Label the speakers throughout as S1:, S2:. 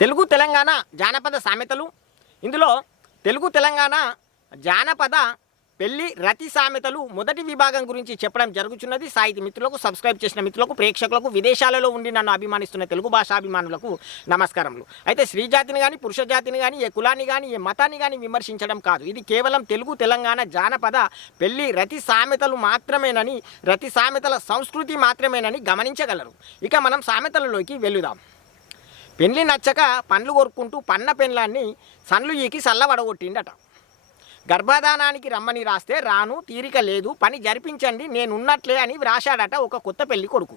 S1: తెలుగు తెలంగాణ జానపద సామెతలు. ఇందులో తెలుగు తెలంగాణ జానపద పెళ్ళి రతి సామెతలు మొదటి విభాగం గురించి చెప్పడం జరుగుతున్నది సాహితీ మిత్రులకు సబ్స్క్రైబ్ చేసిన మిత్రులకు ప్రేక్షకులకు విదేశాలలో ఉండి నన్ను అభిమానిస్తున్న తెలుగు భాషాభిమానులకు నమస్కారములు. అయితే స్త్రీ జాతిని కానీ పురుష జాతిని కానీ ఏ కులాన్ని కానీ ఏ మతాన్ని కానీ విమర్శించడం కాదు. ఇది కేవలం తెలుగు తెలంగాణ జానపద పెళ్ళి రతి సామెతలు మాత్రమేనని రతి సామెతల సంస్కృతి మాత్రమేనని గమనించగలరు. ఇక మనం సామెతలలోకి వెళుదాం. పెండ్లి నచ్చక పండ్లు కొరుక్కుంటూ పన్న పెండ్లాన్ని సన్లు ఈకి సల్లవడగొట్టిండట గర్భధానానికి రమ్మని రాస్తే రాను తీరిక లేదు పని జరిపించండి నేనున్నట్లే అని వ్రాశాడట ఒక కొత్త పెళ్ళి కొడుకు.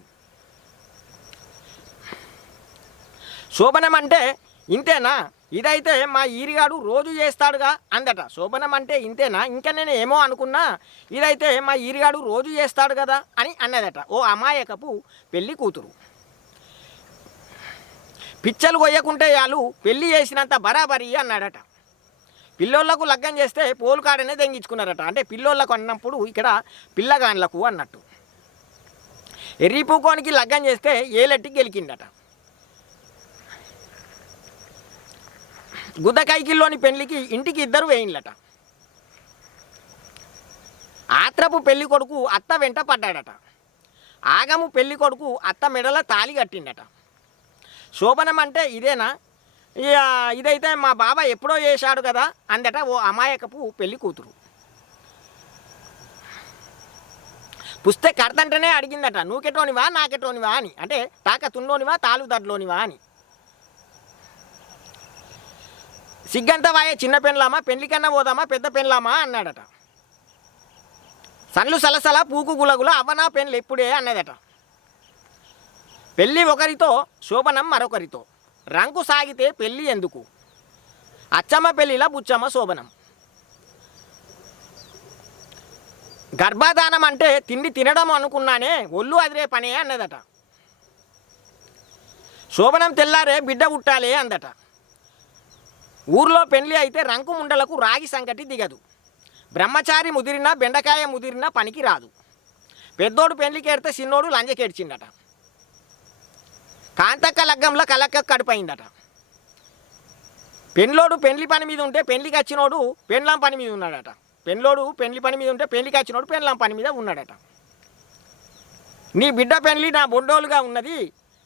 S1: శోభనం అంటే ఇంతేనా? ఇదైతే మా ఈరిగాడు రోజు చేస్తాడుగా అందట. శోభనం అంటే ఇంతేనా? ఇంకా నేను ఏమో అనుకున్నా ఇదైతే మా ఈరిగాడు రోజు చేస్తాడు కదా అని అన్నదట. ఓ అమాయకపు పెళ్ళి కూతురు. పిచ్చలు కొయ్యకుంటే చాలు పెళ్ళి చేసినంత బరాబరి అన్నాడట. పిల్లోళ్ళకు లగ్గం చేస్తే పోలుకాడనే దెంగించుకున్నారట. అంటే పిల్లోళ్ళకు అన్నప్పుడు ఇక్కడ పిల్లగాన్లకు అన్నట్టు. ఎర్రిపూకోనికి లగ్గం చేస్తే ఏలెట్టి గెలికిందట. గుద్దకైకిల్లోని పెళ్ళికి ఇంటికి ఇద్దరు వేయిండ్లట. ఆత్రపు పెళ్ళి కొడుకు అత్త వెంట పడ్డాడట. ఆగము పెళ్ళి కొడుకు అత్త మెడల తాలి కట్టిండట. శోభనం అంటే ఇదేనా? ఇక ఇదైతే మా బాబా ఎప్పుడో చేశాడు కదా అందట ఓ అమాయకపు పెళ్ళి కూతురు. పుస్తే కడతంటేనే అడిగిందట నువ్వుకెటోనివా నాకెటోనివా? అని. అంటే తాక తుండోనివా తాలు దడ్లోనివా అని. సిగ్గంత వాయే చిన్న పెన్లామా పెళ్ళికన్నా పోదామా పెద్ద పెన్లామా అన్నాడట. సన్లు సలసల పూకు గులగుల అవ్వనా పెన్లు ఎప్పుడే అన్నదట. పెళ్ళి ఒకరితో శోభనం మరొకరితో. రంకు సాగితే పెళ్ళి ఎందుకు? అచ్చమ్మ పెళ్ళిలా బుచ్చమ్మ శోభనం. గర్భధానం అంటే తిండి తినడం అనుకున్నానే ఒళ్ళు అదిరే పనే అన్నదట. శోభనం తెల్లారే బిడ్డ పుట్టాలే అందట. ఊర్లో పెళ్ళి అయితే రంకు ముండలకు రాగి సంకటి దిగదు. బ్రహ్మచారి ముదిరినా బెండకాయ ముదిరినా పనికి రాదు. పెద్దోడు పెళ్ళికేడితే చిన్నోడు లంజకేడ్చిండట. కాంతక్క లగ్గంలో కలక్క కడుపైందట పెండ్లోడు పెండ్లి పని మీద ఉంటే పెండ్లికి వచ్చినోడు పెండ్లాం పని మీద ఉన్నాడట. పెన్లోడు పెండ్లి పని మీద ఉంటే పెళ్ళికి వచ్చినోడు పెండ్లాం పని మీద ఉన్నాడట. నీ బిడ్డ పెండ్లి నా బొడ్డోలుగా ఉన్నది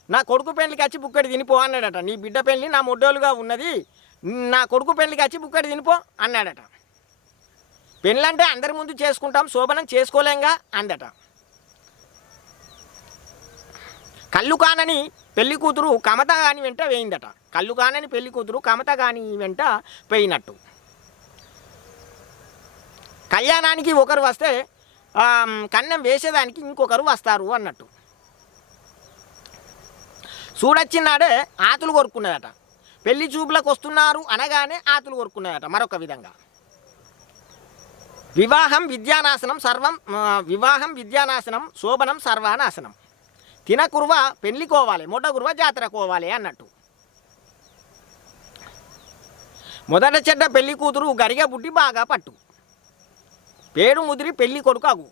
S1: నా కొడుకు పెళ్ళికి వచ్చి బుక్కడి తినిపో అన్నాడట. నీ బిడ్డ పెండ్లి నా మొడ్డోలుగా ఉన్నది నా కొడుకు పెండ్లికి వచ్చి బుక్కడి తినిపో అన్నాడట. పెళ్ళంటే అందరి ముందు చేసుకుంటాం శోభనం చేసుకోలేంగా అందట కళ్ళు కానని పెళ్ళి కూతురు కమత కాని వెంట వేయిందట. కళ్ళు కానని పెళ్ళి కూతురు కమత కాని వెంట పోయినట్టు కళ్యాణానికి ఒకరు వస్తే కన్నం వేసేదానికి ఇంకొకరు వస్తారు అన్నట్టు. చూడొచ్చినాడే ఆతులు కొరుక్కున్నదట. పెళ్ళి చూపులకు వస్తున్నారు అనగానే ఆతులు కొరుక్కున్నదట మరొక విధంగా. వివాహం విద్యానాశనం సర్వం వివాహం విద్యానాశనం శోభనం సర్వానాశనం. తినకురువ పెళ్ళి కోవాలి మొట్ట కురువ జాతర కోవాలి అన్నట్టు. మొదట చెడ్డ పెళ్ళి కూతురు గరిగ బుడ్డి బాగా పట్టు. పేడు ముదిరి పెళ్ళి కొడుకు అగు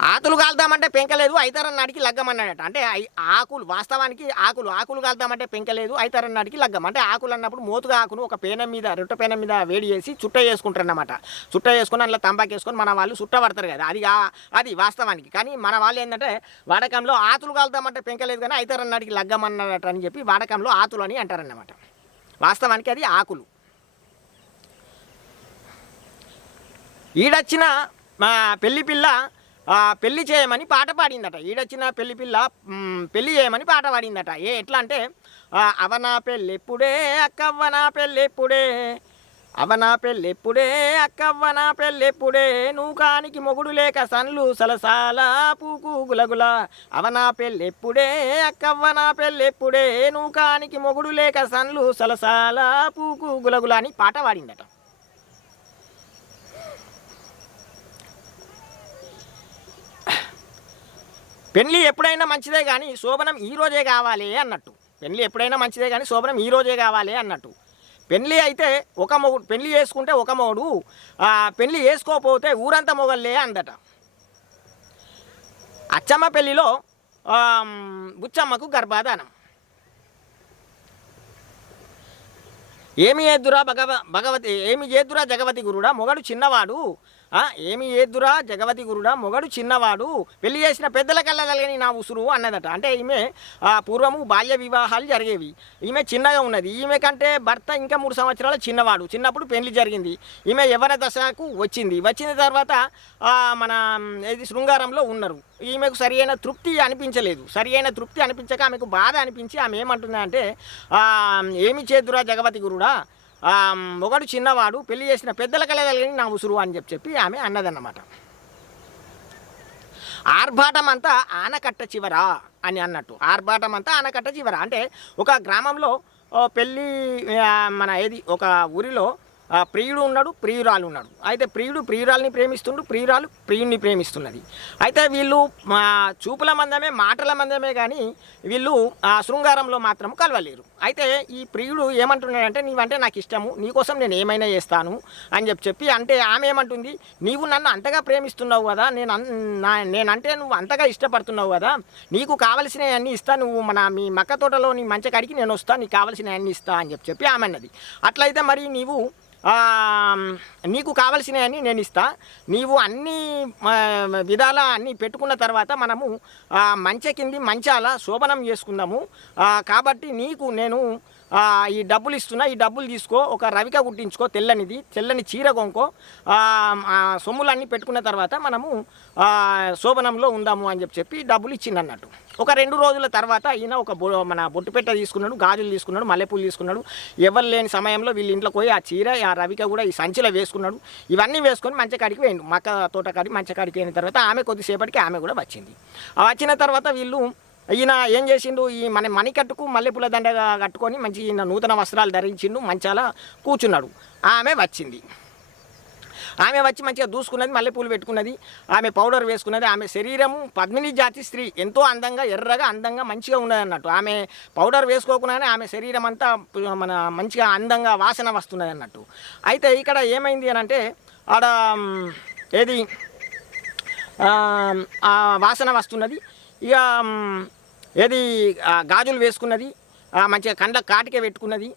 S1: ఆకులు కాల్దామంటే పెంకలేదు ఐతరన్నాడికి లగ్గమన్నాడట. అంటే ఐ- ఆకులు వాస్తవానికి ఆకులు ఆకులు కాల్దామంటే పెంకలేదు ఐతరన్నాడికి లగ్గం. అంటే ఆకులు అన్నప్పుడు మోతుగా ఆకును ఒక పేనం మీద రొట్టె పేనం మీద వేడి చేసి చుట్ట చేసుకుంటారు అన్నమాట చుట్ట చేసుకుని అందులో తంబాకు వేసుకొని మన వాళ్ళు చుట్ట పడతారు కదా. అది అది వాస్తవానికి. కానీ మన వాళ్ళు ఏంటంటే వాడకంలో ఆతులు కాల్దామంటే పెంకలేదు కానీ ఐతరన్నాడికి లగ్గం అన్నాడట అని చెప్పి వాడకంలో ఆతులు అని అంటారన్నమాట. వాస్తవానికి అది ఆకులు. ఈడొచ్చిన మా పెళ్ళి పిల్ల పెళ్ళి చేయమని పాట పాడిందట. ఈడొచ్చిన పెళ్ళి పిల్ల పెళ్ళి చేయమని పాట పాడిందట. ఏ ఎట్లా అంటే అవనా పెళ్ళెప్పుడే అక్కవ్వనా పెళ్ళెప్పుడే అవనా పెళ్ళెప్పుడే అక్కవ్వనా పెళ్ళెప్పుడే నూకానికి మొగుడు లేక సన్లు సలసాల పూకు గులగుల. అవనా పెళ్ళెప్పుడే అక్కవ్వనా పెళ్ళెప్పుడే నూకానికి మొగుడు లేక సన్లు సలసాల పూకు గులగుల అని పాట పాడిందట. పెళ్ళి ఎప్పుడైనా మంచిదే కానీ శోభనం ఈ రోజే కావాలి అన్నట్టు. పెళ్ళి ఎప్పుడైనా మంచిదే కానీ శోభనం ఈ రోజే కావాలి అన్నట్టు. పెళ్ళి అయితే ఒక మొగుడు పెళ్ళి చేసుకుంటే ఒక మొగుడు ఆ, పెళ్ళి చేసుకోకపోతే ఊరంతా మొగల్లే అందట. అచ్చమ్మ పెళ్ళిలో బుచ్చమ్మకు గర్భాధానం. ఏమి ఏద్దురా భగవ భగవతి ఏమి చేద్దురా జగవతి గురుడా? మొగడు చిన్నవాడు ఏమి ఏద్దురా జగవతి గురుడా? మొగడు చిన్నవాడు. పెళ్ళి చేసిన పెద్దల కళ్ళగలిగని నా ఉసురు అన్నదట. అంటే ఈమె పూర్వము బాల్య వివాహాలు జరిగేవి. ఈమె చిన్నగా ఉన్నది. ఈమె కంటే భర్త ఇంకా మూడు సంవత్సరాల చిన్నవాడు. చిన్నప్పుడు పెళ్ళి జరిగింది. ఈమె యవన దశకు వచ్చింది. వచ్చిన తర్వాత మన ఇది శృంగారంలో ఉన్నారు. ఈమెకు సరి అయిన తృప్తి అనిపించలేదు. సరి అయిన తృప్తి అనిపించక ఆమెకు బాధ అనిపించి ఆమె ఏమంటుందంటే ఏమి చేదురా జగవతి గురుడా? ఒకడు చిన్నవాడు పెళ్ళి చేసిన పెద్దల కలగలిగిన నా ఉసురు అని చెప్పి చెప్పి ఆమె అన్నదన్నమాట. ఆర్భాటం అంతా ఆనకట్ట చివర అని అన్నట్టు. ఆర్భాటం అంతా ఆనకట్ట చివర. అంటే ఒక గ్రామంలో పెళ్ళి మన ఏది ఒక ఊరిలో ప్రియుడు ఉన్నాడు ప్రియురాలు ఉన్నాడు. అయితే ప్రియుడు ప్రియురాల్ని ప్రేమిస్తుండు ప్రియురాలు ప్రియుడిని ప్రేమిస్తున్నది. అయితే వీళ్ళు మా చూపుల మందమే మాటల మందమే కానీ వీళ్ళు ఆ శృంగారంలో మాత్రం కలవలేరు. అయితే ఈ ప్రియుడు ఏమంటున్నాడంటే నీవంటే నాకు ఇష్టము నీకోసం నేను ఏమైనా చేస్తాను అని చెప్పి చెప్పి అంటే ఆమె ఏమంటుంది నీవు నన్ను అంతగా ప్రేమిస్తున్నావు కదా నేను అన్- నా నేనంటే నువ్వు అంతగా ఇష్టపడుతున్నావు కదా నీకు కావలసినవి అన్నీ ఇస్తా నువ్వు మన మీ మక్క తోటలో నీ మంచి కాడికి నేను వస్తా నీకు కావలసినవి అన్నీ ఇస్తా అని చెప్పి చెప్పి ఆమె అన్నది. అట్లయితే మరి నీవు నీకు కావలసినవన్నీ నేను ఇస్తా నీవు అన్ని విధాల అన్నీ పెట్టుకున్న తర్వాత మనము మంచ కింది మంచాల శోభనం చేసుకుందాము కాబట్టి నీకు నేను నేను ఈ డబ్బులు ఇస్తున్నా ఈ డబ్బులు తీసుకో ఒక రవిక కుట్టించుకో తెల్లనిది తెల్లని చీర కొనుక్కో సొమ్ములన్నీ పెట్టుకున్న తర్వాత మనము శోభనంలో ఉందాము అని చెప్పి చెప్పి డబ్బులు ఇచ్చింది అన్నట్టు. ఒక రెండు రోజుల తర్వాత ఈయన ఒక బొ మన బొట్టు పెట్ట తీసుకున్నాడు గాజులు తీసుకున్నాడు మల్లెపూలు తీసుకున్నాడు. ఎవరు లేని సమయంలో వీళ్ళ ఇంట్లో పోయి ఆ చీర ఆ రవిక కూడా ఈ సంచిలో వేసుకున్నాడు. ఇవన్నీ వేసుకొని మంచకాడికి వేయండు మక్క తోటకాడి మంచకాడికి పోయిన తర్వాత ఆమె కొద్దిసేపటికి ఆమె కూడా వచ్చింది. వచ్చిన తర్వాత వీళ్ళు ఈయన ఏం చేసిండు? ఈ మన మణికట్టుకు మల్లెపూల దండగా కట్టుకొని మంచి ఈయన నూతన వస్త్రాలు ధరించిండు మంచాల కూర్చున్నాడు. ఆమె వచ్చింది. ఆమె వచ్చి మంచిగా దూసుకున్నది మల్లెపూలు పెట్టుకున్నది ఆమె పౌడర్ వేసుకున్నది ఆమె శరీరము పద్మిని జాతి స్త్రీ ఎంతో అందంగా ఎర్రగా అందంగా మంచిగా ఉన్నది అన్నట్టు ఆమె పౌడర్ వేసుకోకుండానే ఆమె శరీరం అంతా మన మంచిగా అందంగా వాసన వస్తున్నది అన్నట్టు అయితే ఇక్కడ ఏమైంది అని అంటే ఆడ ఏది? వాసన వస్తున్నది. ఇక ఏది గాజులు వేసుకున్నది మంచిగా కండ్ల కాటికే పెట్టుకున్నది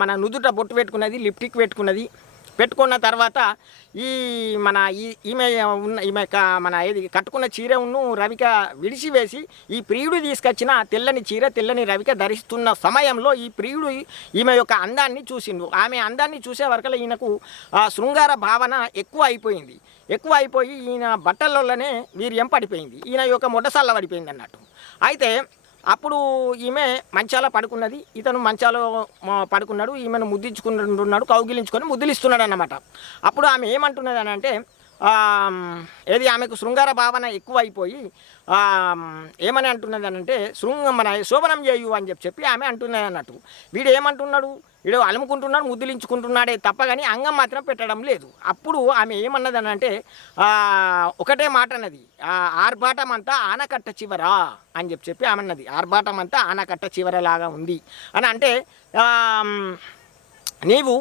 S1: మన నుదుట బొట్టు పెట్టుకున్నది లిప్టిక్ పెట్టుకున్నది. పెట్టుకున్న తర్వాత ఈ మన ఈ ఈమె ఉన్న ఈమె మన ఏది కట్టుకున్న చీర ఉన్ను రవిక విడిచివేసి ఈ ప్రియుడు తీసుకొచ్చిన తెల్లని చీర తెల్లని రవిక ధరిస్తున్న సమయంలో ఈ ప్రియుడు ఈమె యొక్క అందాన్ని చూసిండు. ఆమె అందాన్ని చూసే వరకల ఈయనకు శృంగార భావన ఎక్కువ అయిపోయింది. ఎక్కువ అయిపోయి ఈయన బట్టలలోనే వీర్యం పడిపోయింది. ఈయన యొక్క మొట్టసల్ల పడిపోయింది అన్నట్టు. అయితే అప్పుడు ఈమె మంచాల పడుకున్నది. ఇతను మంచాలో పడుకున్నాడు. ఈమెను ముద్దించుకుంటున్నాడు కౌగిలించుకొని ముద్దులిస్తున్నాడు అన్నమాట అప్పుడు ఆమె ఏమంటున్నది అని అంటే ఏది ఆమెకు శృంగార భావన ఎక్కువ అయిపోయి ఏమని అంటున్నది అని అంటే శృంగ మన శోభనం చేయు అని చెప్పి చెప్పి ఆమె అంటున్నది అన్నట్టు వీడు ఏమంటున్నాడు? వీడు అలుముకుంటున్నాడు ముద్దులించుకుంటున్నాడే తప్ప కానీ అంగం మాత్రం పెట్టడం లేదు. అప్పుడు ఆమె ఏమన్నది అని అంటే ఒకటే మాట అన్నది ఆర్భాటం అంతా ఆనకట్ట చివరా అని చెప్పి చెప్పి ఆమె అన్నది ఆర్భాటం అంతా ఆనకట్ట చివరలాగా ఉంది. అని అంటే నీవు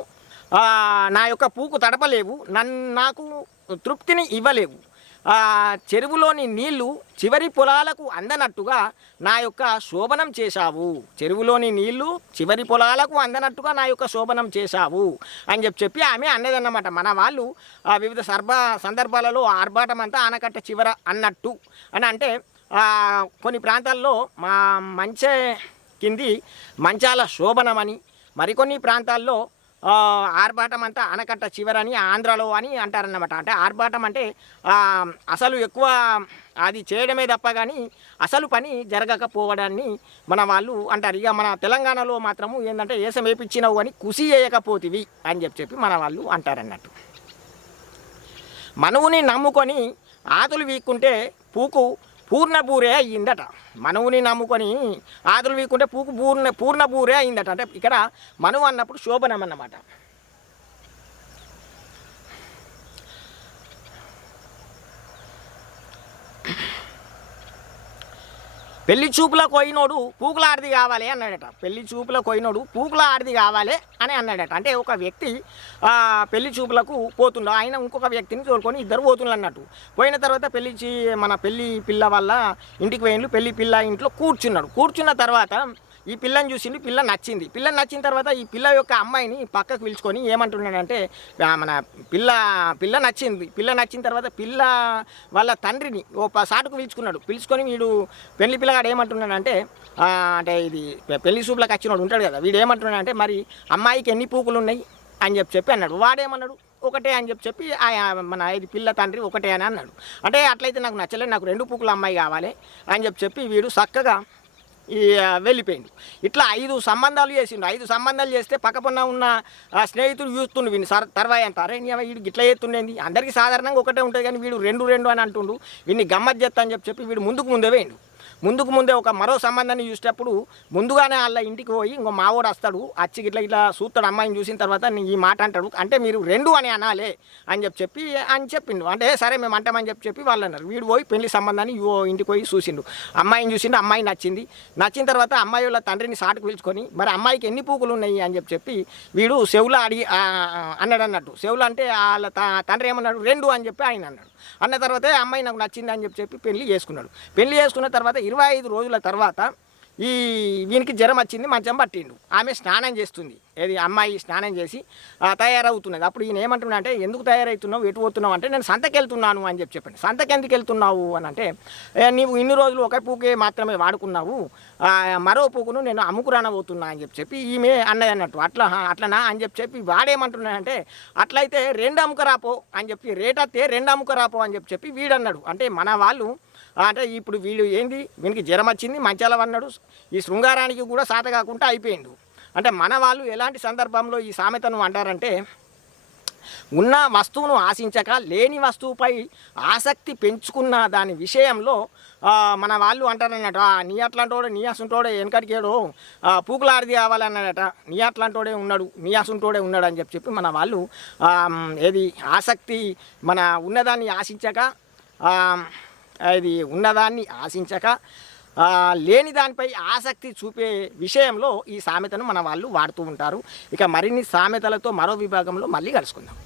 S1: నా యొక్క పూకు తడపలేవు. నన్ను నాకు తృప్తిని ఇవ్వలేవు. ఆ, చెరువులోని నీళ్ళు చివరి పొలాలకు అందనట్టుగా నా యొక్క శోభనం చేశావు. చెరువులోని నీళ్ళు చివరి పొలాలకు అందనట్టుగా నా యొక్క శోభనం చేశావు అని చెప్పి చెప్పి ఆమె అన్నదన్నమాట. మన వాళ్ళు ఆ, వివిధ సర్భ సందర్భాలలో ఆర్భాటం అంతా ఆనకట్ట చివర అన్నట్టు. అని అంటే కొన్ని ప్రాంతాల్లో మా మంచే కింది మంచాల శోభనమని మరికొన్ని ప్రాంతాల్లో ఆర్భాటం అంతా ఆనకట్ట చివరని ఆంధ్రాలో అని అంటారన్నమాట. అంటే ఆర్భాటం అంటే అసలు ఎక్కువ అది చేయడమే తప్ప కానీ అసలు పని జరగకపోవడాన్ని మన వాళ్ళు అంటారు. ఇక మన తెలంగాణలో మాత్రము ఏంటంటే ఏసం వేపించినవు అని కుసి చేయకపోతివి అని చెప్పి చెప్పి మన వాళ్ళు అంటారన్నట్టు. మనువుని నమ్ముకొని ఆతులు వీక్కుంటే పూకు పూర్ణపూరే అయ్యిందట. మనవుని నమ్ముకొని ఆదులు వీకుంటే పూకు పూర్ణ పూర్ణ బూరే అయిందట అంటే ఇక్కడ మనవు అన్నప్పుడు శోభనం అన్నమాట పెళ్ళి చూపుల కొయినోడు పూకుల ఆడిది కావాలి అన్నాడట. పెళ్ళి చూపుల కోయినోడు పూకుల ఆడిది కావాలి అని అన్నాడట. అంటే ఒక వ్యక్తి పెళ్ళి చూపులకు పోతుండు ఆయన ఇంకొక వ్యక్తిని తోలుకొని ఇద్దరు పోతుండ్రు అన్నట్టు. పోయిన తర్వాత పెళ్ళి మన పెళ్ళి పిల్ల వల్ల ఇంటికి పోయిండు పెళ్ళి పిల్ల ఇంట్లో కూర్చున్నాడు. కూర్చున్న తర్వాత ఈ పిల్లని చూసిండు పిల్ల నచ్చింది. పిల్ల నచ్చిన తర్వాత ఈ పిల్ల యొక్క అమ్మాయిని పక్కకు పిలుచుకొని ఏమంటున్నాడంటే మన పిల్ల పిల్ల నచ్చింది. పిల్ల నచ్చిన తర్వాత పిల్ల వాళ్ళ తండ్రిని ఓ సాటుకు పిలుచుకున్నాడు. పిలుచుకొని వీడు పెళ్ళి పిల్లగాడు ఏమంటున్నాడంటే అంటే ఇది పెళ్ళి సూపులకు వచ్చినోడు ఉంటాడు కదా వీడు ఏమంటున్నాడంటే మరి అమ్మాయికి ఎన్ని పూకులు ఉన్నాయి అని చెప్పి చెప్పి అన్నాడు. వాడేమన్నాడు? ఒకటే అని చెప్పి చెప్పి ఆ మన ఇది పిల్ల తండ్రి ఒకటే అని అన్నాడు. అంటే అట్లయితే నాకు నచ్చలేదు నాకు రెండు పూకుల అమ్మాయి కావాలి అని చెప్పి చెప్పి వీడు చక్కగా వెళ్ళిపోయింది ఇట్లా ఐదు సంబంధాలు చేసిండు ఐదు సంబంధాలు చేస్తే పక్కపన్న ఉన్న ఆ, స్నేహితుడు చూస్తుండు వీడిని. సార్ తర్వాయి అంటారే వీడు ఇట్లా చేస్తుండేది? అందరికీ సాధారణంగా ఒకటే ఉంటుంది కానీ వీడు రెండు రెండు అని అంటుండు. వీడిని గమ్మత్ చేస్తా అని చెప్పి చెప్పి వీడు ముందుకు ముందే వేయండు ముందుకు ముందే ఒక మరో సంబంధాన్ని చూసేటప్పుడు ముందుగానే వాళ్ళ ఇంటికి పోయి ఇంకో మావోడు వస్తాడు వచ్చి ఇట్లా ఇట్లా చూస్తాడు అమ్మాయిని చూసిన తర్వాత నీ ఈ మాట అంటాడు. అంటే మీరు రెండు అని అనాలే అని చెప్పి చెప్పి అని చెప్పిండు. అంటే సరే మేము అంటామని చెప్పి చెప్పి వాళ్ళు అన్నారు. వీడు పోయి పెళ్ళి సంబంధాన్ని ఓ ఇంటికి పోయి చూసిండు. అమ్మాయిని చూసిండు అమ్మాయి నచ్చింది. నచ్చిన తర్వాత అమ్మాయి వాళ్ళ తండ్రిని సాటుకు పిలుచుకొని మరి అమ్మాయికి ఎన్ని పూకులు ఉన్నాయి అని చెప్పి చెప్పి వీడు చెవులో అడిగి అన్నాడు అన్నట్టు. చెవులు అంటే వాళ్ళ త- తండ్రి ఏమన్నాడు? రెండు అని చెప్పి ఆయన అన్నాడు. అన్న తర్వాత అమ్మాయి నాకు నచ్చింది అని చెప్పి చెప్పి పెళ్ళి చేసుకున్నాడు. పెళ్ళి చేసుకున్న తర్వాత ఇరవై ఐదు రోజుల తర్వాత ఈ వీనికి జ్వరం వచ్చింది మంచం పట్టిండు. ఆమె స్నానం చేస్తుంది. ఏది అమ్మాయి స్నానం చేసి తయారవుతున్నది. అప్పుడు ఈయన ఏమంటున్నా అంటే ఎందుకు తయారవుతున్నావు? ఎటు పోతున్నావు? అంటే నేను సంతకి వెళ్తున్నాను అని చెప్పి చెప్పండి. సంతకి ఎందుకు వెళ్తున్నావు? అని అంటే నీవు ఇన్ని రోజులు ఒక పూకే మాత్రమే వాడుకున్నావు. మరో పూకును నేను అమ్ముకురానబోతున్నా అని చెప్పి చెప్పి ఈమె అన్నది అన్నట్టు. అట్లా అట్లనా? అని చెప్పి చెప్పి వాడేమంటున్నాడంటే అట్లయితే రెండు అమ్ముకరాపో అని చెప్పి రేట్ అత్తే రెండు అమ్ముకరాపో అని చెప్పి చెప్పి వీడన్నాడు. అంటే మన వాళ్ళు అంటే ఇప్పుడు వీడు ఏంది? వీనికి జ్వరం వచ్చింది మంచాలవన్నాడు ఈ శృంగారానికి కూడా సాత కాకుండా అయిపోయిండు. అంటే మన వాళ్ళు ఎలాంటి సందర్భంలో ఈ సామెతను అంటారంటే ఉన్న వస్తువును ఆశించక లేని వస్తువుపై ఆసక్తి పెంచుకున్న దాని విషయంలో మన వాళ్ళు అంటారన్నట నీ అట్లాంటోడే నీ అసుంటోడే వెనకడికేడు పూకులారిది కావాలన్నట నీ అట్లాంటోడే ఉన్నాడు నీ అసుంటోడే ఉన్నాడు అని చెప్పి చెప్పి మన వాళ్ళు ఏది ఆసక్తి మన ఉన్నదాన్ని ఆశించక ఇది ఉన్నదాన్ని ఆశించక లేని దానిపై ఆసక్తి చూపే విషయంలో ఈ సామెతను మన వాళ్ళు వాడుతూ ఉంటారు. ఇక మరిన్ని సామెతలతో మరో విభాగంలో మళ్ళీ కలుసుకుందాం.